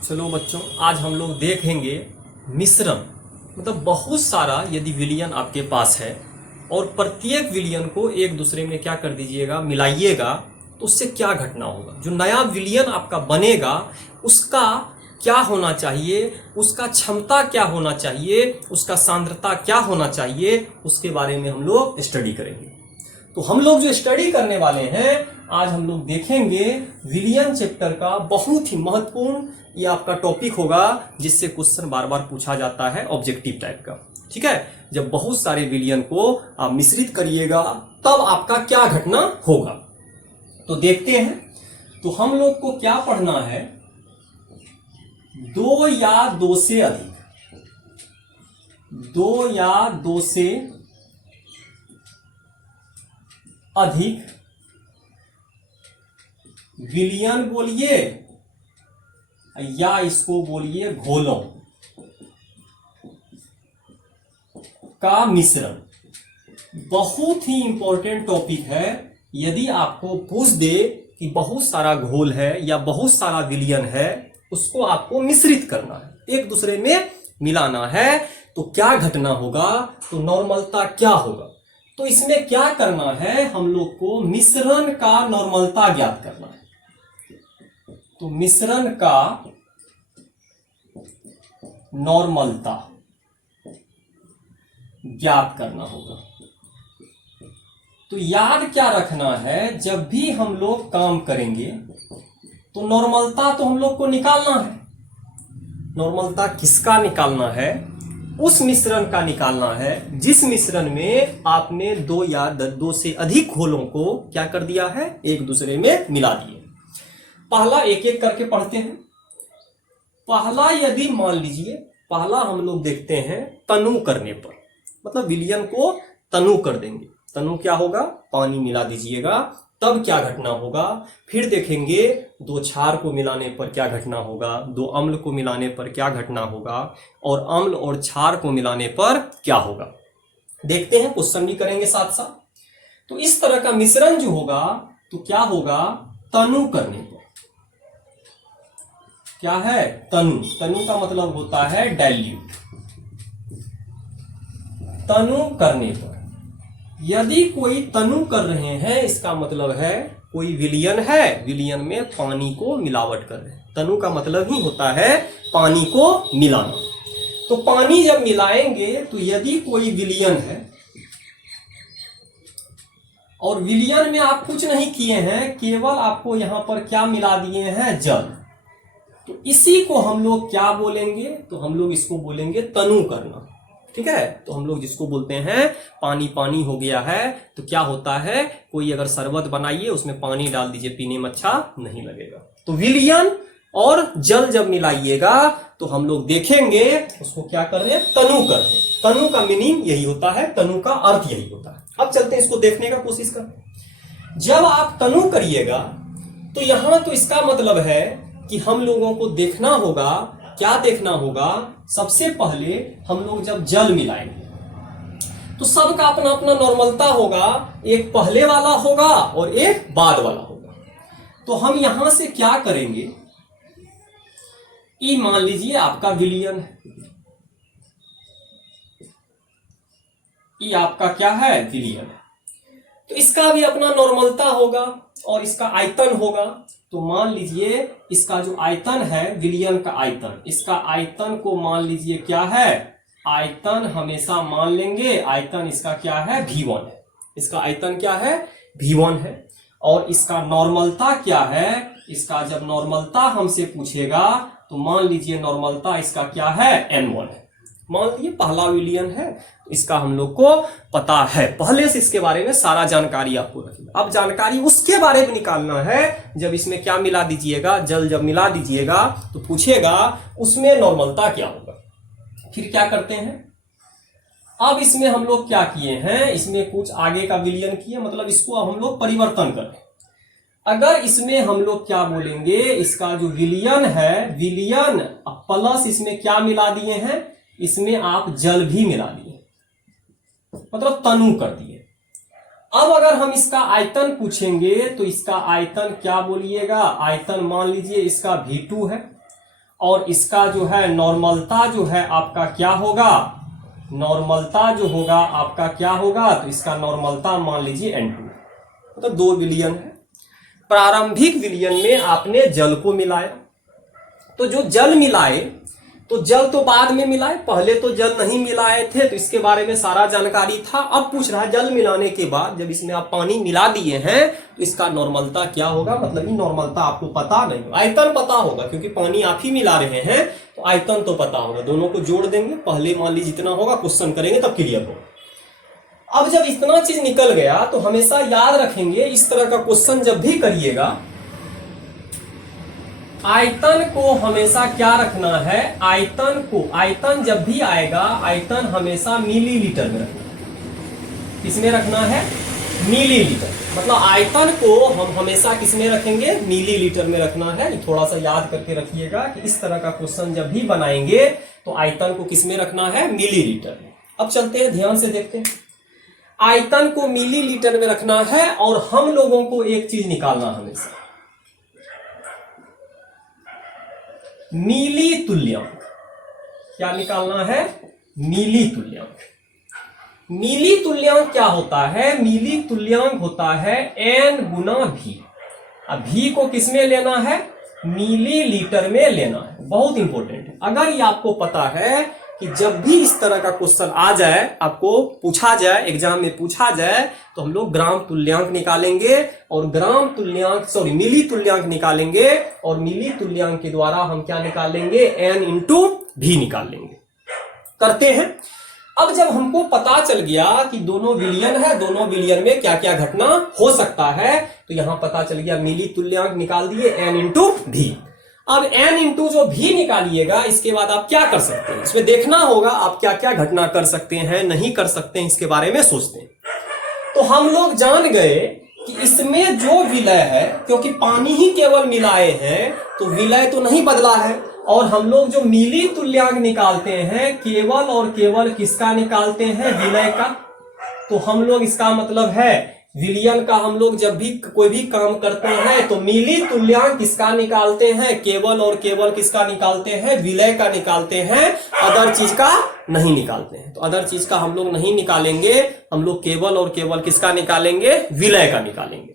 चलो बच्चों, आज हम लोग देखेंगे मिश्रण। मतलब बहुत सारा यदि विलयन आपके पास है और प्रत्येक विलयन को एक दूसरे में क्या कर दीजिएगा, मिलाइएगा, तो उससे क्या घटना होगा। जो नया विलयन आपका बनेगा उसका क्या होना चाहिए, उसका क्षमता क्या होना चाहिए, उसका सांद्रता क्या होना चाहिए, उसके बारे में हम लोग स्टडी करेंगे। तो हम लोग जो स्टडी करने वाले हैं, आज हम लोग देखेंगे विलयन चैप्टर का बहुत ही महत्वपूर्ण ये आपका टॉपिक होगा, जिससे क्वेश्चन बार बार पूछा जाता है ऑब्जेक्टिव टाइप का। ठीक है, जब बहुत सारे विलयन को आप मिश्रित करिएगा तब आपका क्या घटना होगा। तो देखते हैं। तो हम लोग को क्या पढ़ना है, दो या दो से अधिक, दो या दो से अधिक विलयन बोलिए या इसको बोलिए घोलों का मिश्रण। बहुत ही इंपॉर्टेंट टॉपिक है। यदि आपको पूछ दे कि बहुत सारा घोल है या बहुत सारा विलयन है, उसको आपको मिश्रित करना है, एक दूसरे में मिलाना है, तो क्या घटना होगा, तो नॉर्मलता क्या होगा। तो इसमें क्या करना है, हम लोग को मिश्रण का नॉर्मलता ज्ञात करना है। तो मिश्रण का नॉर्मलता ज्ञात करना होगा। तो याद क्या रखना है, जब भी हम लोग काम करेंगे तो नॉर्मलता तो हम लोग को निकालना है। नॉर्मलता किसका निकालना है, उस मिश्रण का निकालना है जिस मिश्रण में आपने दो या दो से अधिक घोलों को क्या कर दिया है, एक दूसरे में मिला दिए। पहला एक एक करके पढ़ते हैं। पहला यदि मान लीजिए, पहला हम लोग देखते हैं तनु करने पर, मतलब विलयन को तनु कर देंगे। तनु क्या होगा, पानी मिला दीजिएगा, तब क्या घटना होगा। फिर देखेंगे दो क्षार को मिलाने पर क्या घटना होगा, दो अम्ल को मिलाने पर क्या घटना होगा, और अम्ल और क्षार को मिलाने पर क्या होगा। देखते हैं, क्वेश्चन भी करेंगे साथ साथ। तो इस तरह का मिश्रण जो होगा तो क्या होगा, तनु करने पर क्या है, तनु। तनु का मतलब होता है डाइल्यूट। तनु करने पर यदि कोई तनु कर रहे हैं, इसका मतलब है कोई विलयन है, विलयन में पानी को मिलावट कर रहे हैं। तनु का मतलब ही होता है पानी को मिलाना। तो पानी जब मिलाएंगे तो यदि कोई विलयन है और विलयन में आप कुछ नहीं किए हैं, केवल आपको यहां पर क्या मिला दिए हैं, जल, तो इसी को हम लोग क्या बोलेंगे, तो हम लोग इसको बोलेंगे तनु करना। ठीक है, तो हम लोग जिसको बोलते हैं पानी पानी हो गया है, तो क्या होता है, कोई अगर शरबत बनाइए उसमें पानी डाल दीजिए, पीने में अच्छा नहीं लगेगा। तो विलयन और जल जब मिलाइएगा तो हम लोग देखेंगे उसको क्या कर रहे हैं, तनु कर रहे हैं। तनु का मीनिंग यही होता है, तनु का अर्थ यही होता है। अब चलते हैं, इसको देखने का कोशिश करते हैं। जब आप तनु करिएगा तो यहां तो इसका मतलब है कि हम लोगों को देखना होगा, क्या देखना होगा, सबसे पहले हम लोग जब जल मिलाएंगे तो सबका अपना अपना नॉर्मलता होगा, एक पहले वाला होगा और एक बाद वाला होगा। तो हम यहां से क्या करेंगे, ई मान लीजिए आपका विलयन है, ई आपका क्या है, विलयन है, तो इसका भी अपना नॉर्मलता होगा और इसका आयतन होगा। तो मान लीजिए इसका जो आयतन है, विलयन का आयतन, इसका आयतन को मान लीजिए क्या है, आयतन हमेशा मान लेंगे, आयतन इसका क्या है, V1 है। इसका आयतन क्या है, V1 है। और इसका नॉर्मलता क्या है, इसका जब नॉर्मलता हमसे पूछेगा तो मान लीजिए नॉर्मलता इसका क्या है, N1 है। मान लीजिए पहला विलयन है, इसका हम लोग को पता है, पहले से इसके बारे में सारा जानकारी आपको रखिए। अब जानकारी उसके बारे में निकालना है जब इसमें क्या मिला दीजिएगा, जल जब मिला दीजिएगा तो पूछेगा उसमें नॉर्मलता क्या होगा। फिर क्या करते हैं, अब इसमें हम लोग क्या किए हैं, इसमें कुछ आगे का विलयन किए, मतलब इसको अब हम लोग परिवर्तन करें। अगर इसमें हम लोग क्या बोलेंगे, इसका जो विलयन है, विलयन प्लस इसमें क्या मिला दिए हैं, इसमें आप जल भी मिला दिए, मतलब तनु कर दिए। अब अगर हम इसका आयतन पूछेंगे तो इसका आयतन क्या बोलिएगा, आयतन मान लीजिए इसका V2 है और इसका जो है नॉर्मलता जो है आपका क्या होगा, नॉर्मलता जो होगा आपका क्या होगा, तो इसका नॉर्मलता मान लीजिए N2, मतलब 2 विलयन है। प्रारंभिक विलयन में आपने जल को मिलाया, तो जो जल मिलाए तो जल तो बाद में मिलाए, पहले तो जल नहीं मिलाए थे, तो इसके बारे में सारा जानकारी था। अब पूछ रहा है जल मिलाने के बाद जब इसमें आप पानी मिला दिए हैं तो इसका नॉर्मलता क्या होगा, मतलब ये नॉर्मलता आपको पता नहीं होगा, आयतन पता होगा क्योंकि पानी आप ही मिला रहे हैं तो आयतन तो पता होगा। दोनों को जोड़ देंगे, पहले मान लीजिए जितना होगा क्वेश्चन करेंगे तब क्लियर होगा। अब जब इतना चीज निकल गया तो हमेशा याद रखेंगे, इस तरह का क्वेश्चन जब भी करिएगा आयतन को हमेशा क्या रखना है, आयतन को, आयतन जब भी आएगा आयतन हमेशा मिलीलीटर में रखना है। किसमें रखना है, मिलीलीटर, मतलब आयतन को हम हमेशा किसमें रखेंगे, मिलीलीटर में रखना है। थोड़ा सा याद करके रखिएगा कि इस तरह का क्वेश्चन जब भी बनाएंगे तो आयतन को किसमें रखना है, मिलीलीटर में। अब चलते हैं ध्यान से देखते हैं, आयतन को मिलीलीटर में रखना है और हम लोगों को एक चीज निकालना हमेशा, मिली तुल्यांक। क्या निकालना है, मिली तुल्यांक। मिली तुल्यांक क्या होता है, मिली तुल्यांक होता है n गुना v। अब v को किसमें लेना है, मिलीलीटर में लेना है, बहुत इंपॉर्टेंट है। अगर ये आपको पता है कि जब भी इस तरह का क्वेश्चन आ जाए, आपको पूछा जाए, एग्जाम में पूछा जाए, तो हम लोग ग्राम तुल्यांक निकालेंगे और ग्राम तुल्यांक मिली तुल्यांक निकालेंगे और मिली तुल्यांक के द्वारा हम क्या निकालेंगे, n इंटू भी निकाल लेंगे। करते हैं। अब जब हमको पता चल गया कि दोनों विलयन है, दोनों विलयन में क्या क्या घटना हो सकता है, तो यहां पता चल गया मिली तुल्यांक निकाल दिए n इंटू भी। अब n इंटू जो भी निकालिएगा, इसके बाद आप क्या कर सकते हैं, इसमें देखना होगा आप क्या क्या घटना कर सकते हैं, नहीं कर सकते हैं, इसके बारे में सोचते हैं। तो हम लोग जान गए कि इसमें जो विलय है, क्योंकि पानी ही केवल मिलाए हैं तो विलय तो नहीं बदला है, और हम लोग जो मिली तुल्यांक निकालते हैं केवल और केवल किसका निकालते हैं, विलय का। तो हम लोग, इसका मतलब है विलयन का हम लोग जब भी कोई भी काम करते हैं तो मिली तुल्यांक किसका निकालते हैं, केवल और केवल किसका निकालते हैं, विलय का निकालते हैं, अदर चीज का नहीं निकालते हैं। तो अदर चीज का हम लोग नहीं निकालेंगे, हम लोग केवल और केवल किसका निकालेंगे, विलय का निकालेंगे।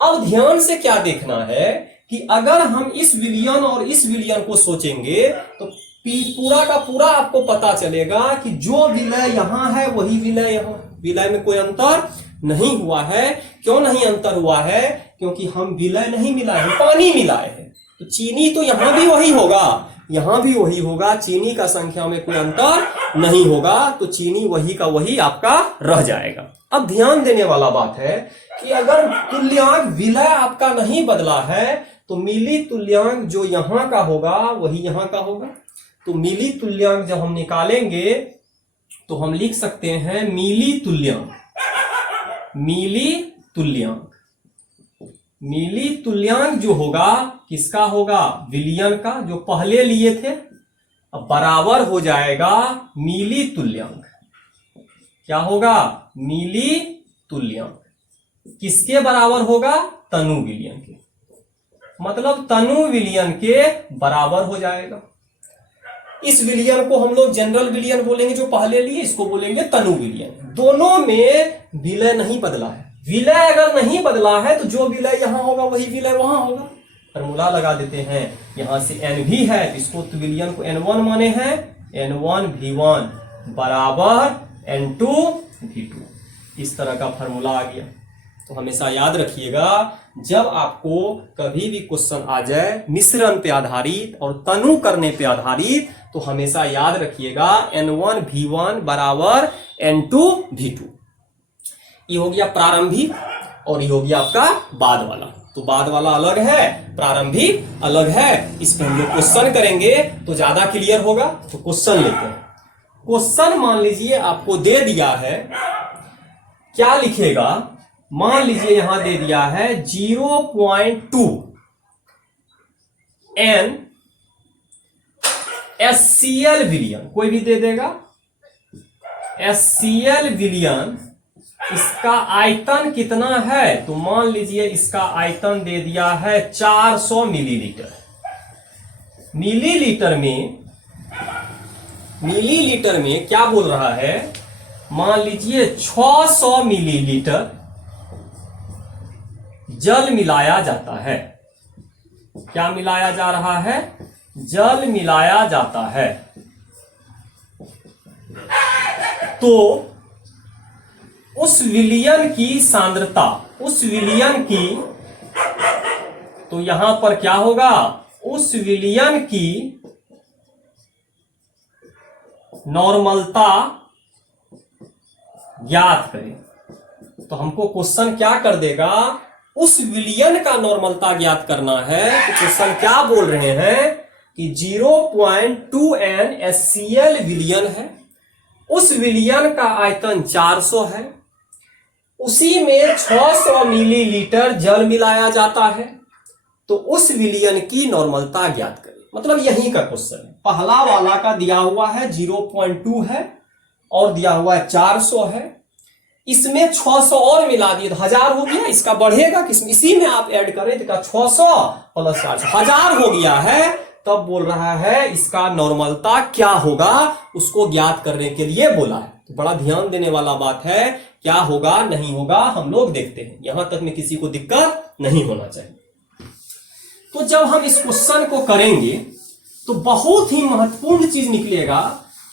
अब ध्यान से क्या देखना है कि अगर हम इस विलयन और इस विलयन को सोचेंगे तो पूरा का पूरा आपको पता चलेगा कि जो विलय यहां है वही विलय यहां, विलय में कोई अंतर नहीं हुआ है। क्यों नहीं अंतर हुआ है, क्योंकि हम विलय नहीं मिलाए, पानी मिलाए हैं। तो चीनी तो यहां भी वही होगा, यहां भी वही होगा, चीनी का संख्या में कोई अंतर नहीं होगा, तो चीनी वही का वही आपका रह जाएगा। अब ध्यान देने वाला बात है कि अगर तुल्यांक विलय आपका नहीं बदला है तो मिली तुल्यांक जो यहां का होगा वही यहां का होगा। तो मिली तुल्यांक जब हम निकालेंगे तो हम लिख सकते हैं मिली तुल्यांक, मिली तुल्यांक, मिली तुल्यांक जो होगा किसका होगा, विलयन का, जो पहले लिए थे। अब बराबर हो जाएगा मिली तुल्यांक, क्या होगा, मिली तुल्यांक किसके बराबर होगा, तनु विलयन के, मतलब तनु विलयन के बराबर हो जाएगा। इस विलयन को हम लोग जनरल विलयन बोलेंगे जो पहले लिए, इसको बोलेंगे तनु विलयन। दोनों में विलय नहीं बदला है, विलय अगर नहीं बदला है तो जो विलय यहां होगा वही विलय वहां होगा। फॉर्मूला लगा देते हैं, यहां से n भी है इसको तो विलयन को n1 माने हैं, n1 v1 बराबर n2 v2, इस तरह का फॉर्मूला आ गया। तो हमेशा याद रखिएगा जब आपको कभी भी क्वेश्चन आ जाए मिश्रण पे आधारित और तनु करने पे आधारित, तो हमेशा याद रखिएगा n1 v1 बराबर n2 v2। ये हो गया प्रारंभिक और ये हो गया आपका बाद वाला। तो बाद वाला अलग है, प्रारंभिक अलग है। इस पे हम लोग क्वेश्चन करेंगे तो ज्यादा क्लियर होगा। तो क्वेश्चन लेते हैं। क्वेश्चन मान लीजिए आपको दे दिया है, क्या लिखेगा, मान लीजिए यहां दे दिया है 0.2 n SCl विलयन, कोई भी दे देगा SCl विलयन, इसका आयतन कितना है, तो मान लीजिए इसका आयतन दे दिया है 400 मिलीलीटर। मिलीलीटर में क्या बोल रहा है, मान लीजिए 600 मिलीलीटर जल मिलाया जाता है। क्या मिलाया जा रहा है, जल मिलाया जाता है। तो उस विलयन की सांद्रता, उस विलयन की, तो यहां पर क्या होगा, उस विलयन की नॉर्मलता ज्ञात करें। तो हमको क्वेश्चन क्या कर देगा, उस विलयन का नॉर्मलता ज्ञात करना है। तो क्वेश्चन क्या बोल रहे हैं कि 0.2 NaCl विलयन है, उस विलयन का आयतन 400 है, उसी में 600 मिलीलीटर जल मिलाया जाता है, तो उस विलयन की नॉर्मलता ज्ञात करें। मतलब यही का क्वेश्चन है। पहला वाला का दिया हुआ है 0.2 है और दिया हुआ है 400 है, इसमें 600 और मिला दिए तो 1000 हो गया। इसका बढ़ेगा किसमें, इसी में आप ऐड करें तो 600 प्लस 400 1000 हो गया है। तब बोल रहा है इसका नॉर्मलता क्या होगा, उसको ज्ञात करने के लिए बोला है। तो बड़ा ध्यान देने वाला बात है, क्या होगा नहीं होगा हम लोग देखते हैं, यहां तक में किसी को दिक्कत नहीं होना चाहिए। तो जब हम इस क्वेश्चन को करेंगे तो बहुत ही महत्वपूर्ण चीज निकलेगा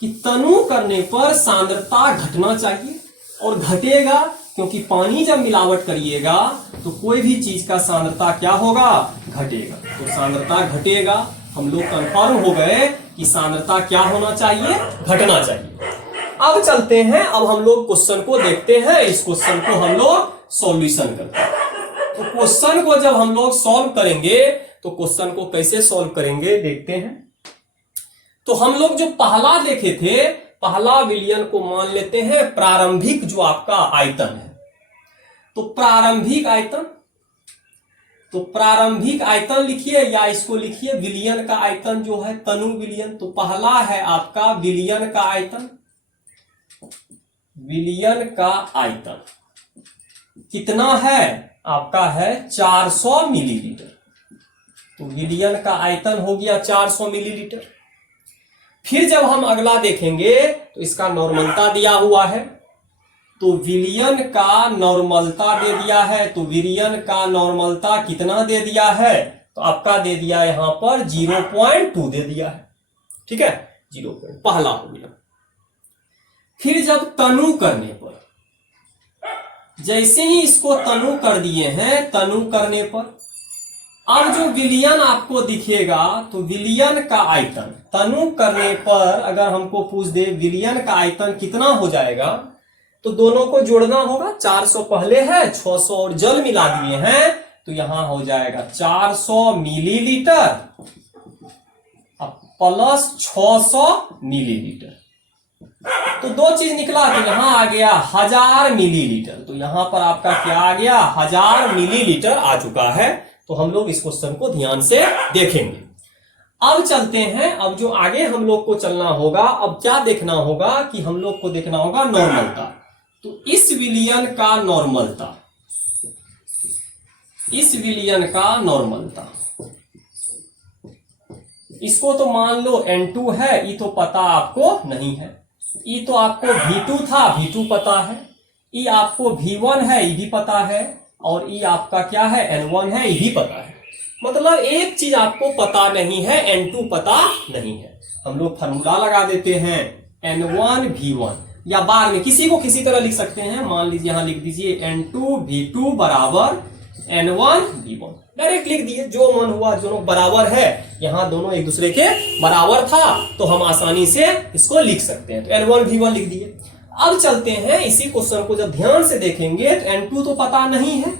कि तनु करने पर सांद्रता घटना चाहिए, और घटेगा, क्योंकि पानी जब मिलावट करिएगा तो कोई भी चीज का सांद्रता क्या होगा, घटेगा। तो सांद्रता घटेगा, हम लोग कंफर्म हो गए कि सांद्रता क्या होना चाहिए, घटना चाहिए। अब चलते हैं, अब हम लोग क्वेश्चन को देखते हैं, इस क्वेश्चन को हम लोग सॉल्यूशन करते हैं। तो क्वेश्चन को जब हम लोग सॉल्व करेंगे तो क्वेश्चन को कैसे सॉल्व करेंगे देखते हैं। तो हम लोग जो पहला देखे थे, पहला विलयन को मान लेते हैं प्रारंभिक जो आपका आयतन है। तो प्रारंभिक आयतन, तो प्रारंभिक आयतन लिखिए या इसको लिखिए विलयन का आयतन जो है तनु विलयन। तो पहला है आपका विलयन का आयतन, विलयन का आयतन कितना है आपका है 400 मिलीलीटर। तो विलयन का आयतन हो गया 400 मिलीलीटर। फिर जब हम अगला देखेंगे तो इसका नॉर्मलता दिया हुआ है, तो विलयन का नॉर्मलता दे दिया है। तो विलयन का नॉर्मलता कितना दे दिया है, तो आपका दे दिया यहां पर 0.2 दे दिया है, ठीक है 0. पहला हो गया। फिर जब तनु करने पर, जैसे ही इसको तनु कर दिए हैं, तनु करने पर अब जो विलयन आपको दिखेगा, तो विलयन का आयतन तनु करने पर अगर हमको पूछ दे विलयन का आयतन कितना हो जाएगा, तो दोनों को जोड़ना होगा। 400 पहले है, 600 और जल मिला दिए हैं, तो यहां हो जाएगा 400 मिलीलीटर प्लस 600 मिलीलीटर। तो दो चीज निकला, तो यहां आ गया 1000 मिलीलीटर। तो यहां पर आपका क्या आ गया, 1000 मिलीलीटर आ चुका है। तो हम लोग इस क्वेश्चन को ध्यान से देखेंगे। अब चलते हैं, अब जो आगे हम लोग को चलना होगा, अब क्या देखना होगा कि हम लोग को देखना होगा नॉर्मलता। तो इस विलयन का नॉर्मलता, इस विलयन का नॉर्मलता, इसको तो मान लो N2 है, ये तो पता आपको नहीं है। ये तो आपको V2 था, V2 पता है। ये आपको V1 है, ये भी पता है। और ये आपका क्या है, N1 है, ये भी पता है। मतलब एक चीज आपको पता नहीं है, N2 पता नहीं है। हम लोग फार्मूला लगा देते हैं N1 V1, या बाद में किसी को किसी तरह लिख सकते हैं। मान लीजिए यहां लिख दीजिए N2 V2 बराबर N1 V1, डायरेक्ट लिख दिए, जो मन हुआ। दोनों बराबर है, यहां दोनों एक दूसरे के बराबर था, तो हम आसानी से इसको लिख सकते हैं। तो N1 V1 लिख दिए। अब चलते हैं, इसी क्वेश्चन को जब ध्यान से देखेंगे तो N2 तो पता नहीं है,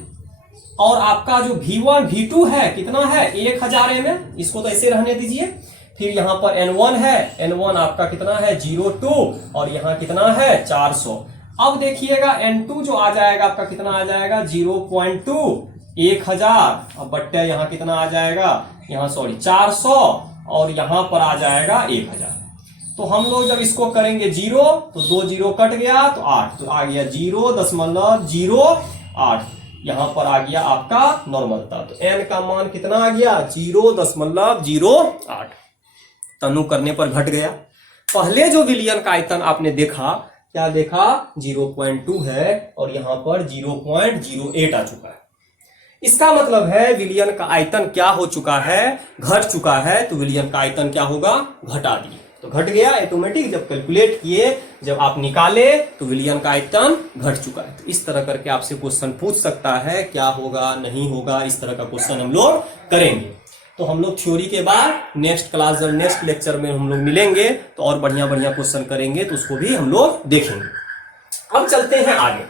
और आपका जो V1 V2 है कितना है 1000 ml, इसको तो ऐसे रहने दीजिए। फिर यहां पर N1 है, N1 आपका कितना है 0.2, और यहां कितना है 400। अब देखिएगा N2 जो आ जाएगा आपका कितना आ जाएगा 0.2 1000, अब बट्टे यहां कितना आ जाएगा, यहां 400, और यहां पर आ जाएगा 1000। तो हम लोग जब इसको करेंगे 0, तो 2 0 कट गया, तो 8, तो आ गया 0.08। यहां पर आ गया आपका नॉर्मलता। तो n का मान कितना आ गया 0.08। तनु करने पर घट गया। पहले जो विलयन का आयतन आपने देखा, क्या देखा, 0.2 है और यहां पर 0.08 आ चुका है। इसका मतलब है विलयन का आयतन क्या हो चुका है, घट चुका है। तो विलयन का आयतन क्या होगा, घटा दिए तो घट गया ऑटोमेटिक। जब कैलकुलेट किए, जब आप निकाले तो विलयन का आयतन घट चुका है। तो इस तरह करके आपसे क्वेश्चन पूछ सकता है, क्या होगा नहीं होगा, इस तरह का क्वेश्चन हम लोग करेंगे। तो हम लोग थ्योरी के बाद नेक्स्ट क्लास, जब नेक्स्ट लेक्चर में हम लोग मिलेंगे तो और बढ़िया बढ़िया क्वेश्चन करेंगे, तो उसको भी हम लोग देखेंगे। अब चलते हैं आगे।